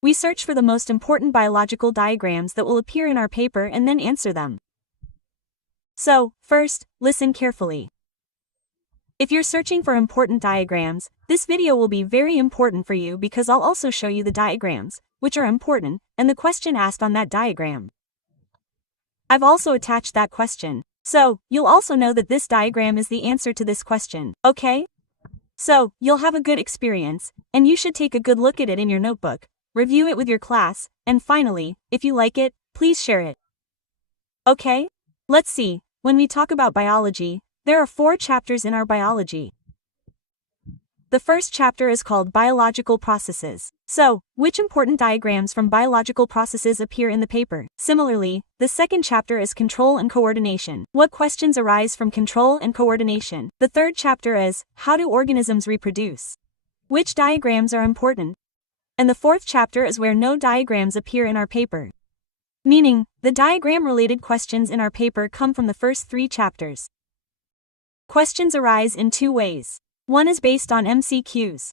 We search for the most important biological diagrams that will appear in our paper and then answer them. So, first, listen carefully. If you're searching for important diagrams, this video will be very important for you because I'll also show you the diagrams, which are important, and the question asked on that diagram. I've also attached that question, so you'll also know that this diagram is the answer to this question, okay? So, you'll have a good experience, and you should take a good look at it in your notebook, review it with your class, and finally, if you like it, please share it. Okay? Let's see, when we talk about biology, there are 4 chapters in our biology. The first chapter is called Biological Processes. So, which important diagrams from biological processes appear in the paper? Similarly, the second chapter is Control and Coordination. What questions arise from control and coordination? The third chapter is, How do organisms reproduce? Which diagrams are important? And the fourth chapter is where no diagrams appear in our paper. Meaning, the diagram-related questions in our paper come from the first 3 chapters. Questions arise in 2 ways. One is based on MCQs.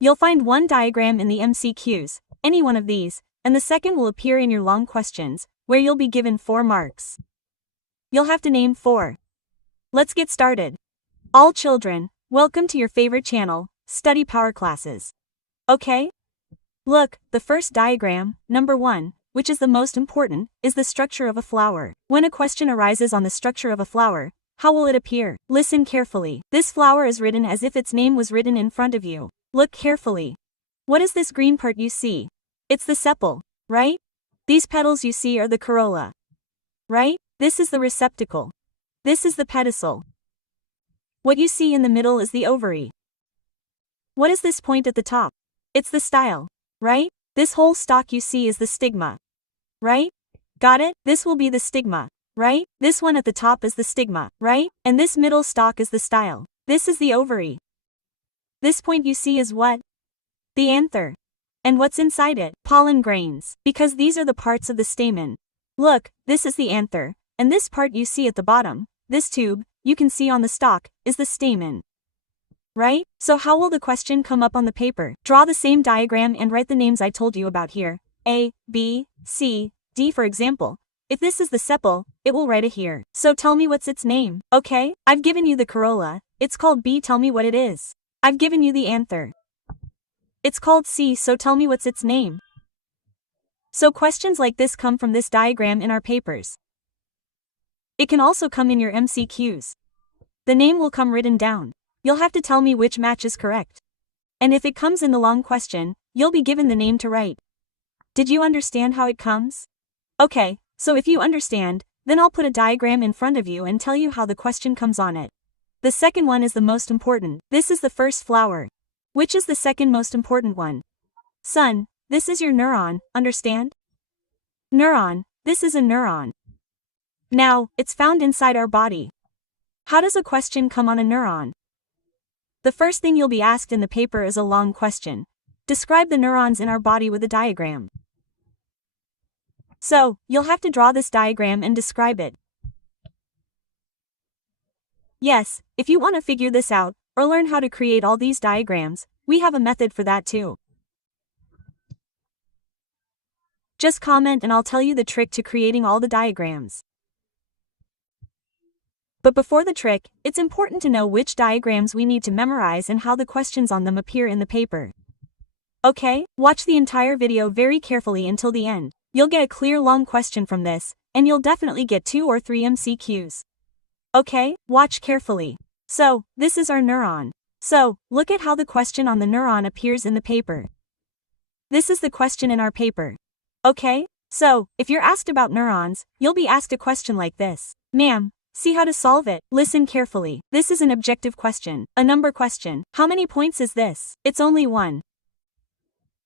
You'll find one diagram in the MCQs, any one of these, and the second will appear in your long questions, where you'll be given 4 marks. You'll have to name 4. Let's get started. All children, welcome to your favorite channel, Study Power Classes. Okay? Look, the first diagram, number 1, which is the most important, is the structure of a flower. When a question arises on the structure of a flower, how will it appear? Listen carefully. This flower is written as if its name was written in front of you. Look carefully. What is this green part you see? It's the sepal, right? These petals you see are the corolla. Right? This is the receptacle. This is the pedicel. What you see in the middle is the ovary. What is this point at the top? It's the style, right? This whole stalk you see is the stigma. Right? Got it? This will be the stigma. Right? This one at the top is the stigma, right? And this middle stalk is the style. This is the ovary. This point you see is what? The anther. And what's inside it? Pollen grains. Because these are the parts of the stamen. Look, this is the anther, and this part you see at the bottom, this tube, you can see on the stalk, is the stamen. Right? So how will the question come up on the paper? Draw the same diagram and write the names I told you about here. A, B, C, D for example. If this is the sepal, it will write it here. So tell me what's its name, okay? I've given you the corolla, it's called B, tell me what it is. I've given you the anther. It's called C, so tell me what's its name. So questions like this come from this diagram in our papers. It can also come in your MCQs. The name will come written down. You'll have to tell me which match is correct. And if it comes in the long question, you'll be given the name to write. Did you understand how it comes? Okay. So if you understand, then I'll put a diagram in front of you and tell you how the question comes on it. The second one is the most important. This is the first flower. Which is the second most important one? Son, this is your neuron, understand? Neuron, this is a neuron. Now, it's found inside our body. How does a question come on a neuron? The first thing you'll be asked in the paper is a long question. Describe the neurons in our body with a diagram. So, you'll have to draw this diagram and describe it. Yes, if you want to figure this out, or learn how to create all these diagrams, we have a method for that too. Just comment and I'll tell you the trick to creating all the diagrams. But before the trick, it's important to know which diagrams we need to memorize and how the questions on them appear in the paper. Okay, watch the entire video very carefully until the end. You'll get a clear long question from this, and you'll definitely get 2 or 3 MCQs. Okay, watch carefully. So, this is our neuron. So, look at how the question on the neuron appears in the paper. This is the question in our paper. Okay, so, if you're asked about neurons, you'll be asked a question like this. Ma'am, see how to solve it. Listen carefully. This is an objective question, a number question. How many points is this? It's only 1.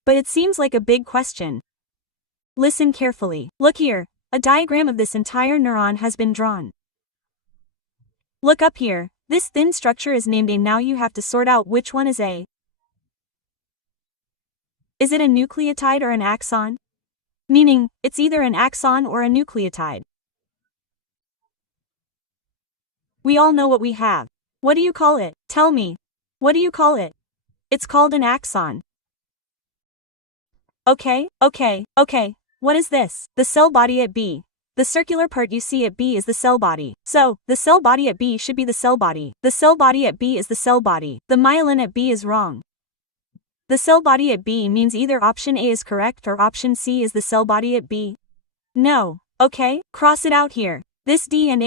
But it seems like a big question. Listen carefully. Look here, a diagram of this entire neuron has been drawn. Look up here, this thin structure is named A. Now you have to sort out which one is A. Is it a nucleotide or an axon? Meaning, it's either an axon or a nucleotide. We all know what we have. What do you call it? Tell me. What do you call it? It's called an axon. Okay. What is this? The cell body at B. The circular part you see at B is the cell body. So, the cell body at B should be the cell body. The cell body at B is the cell body. The myelin at B is wrong. The cell body at B means either option A is correct or option C is the cell body at B. No. Okay, cross it out here. This D and A